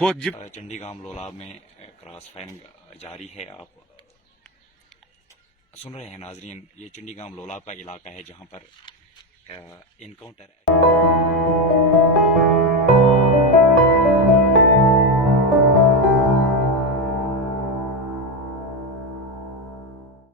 खुद जिप चंडीगाम लोलाब में cross firing जारी है। आप सुन रहे हैं नाजरीन, ये चंडीगाम लोलाब का इलाका है जहां पर इनकाउंटर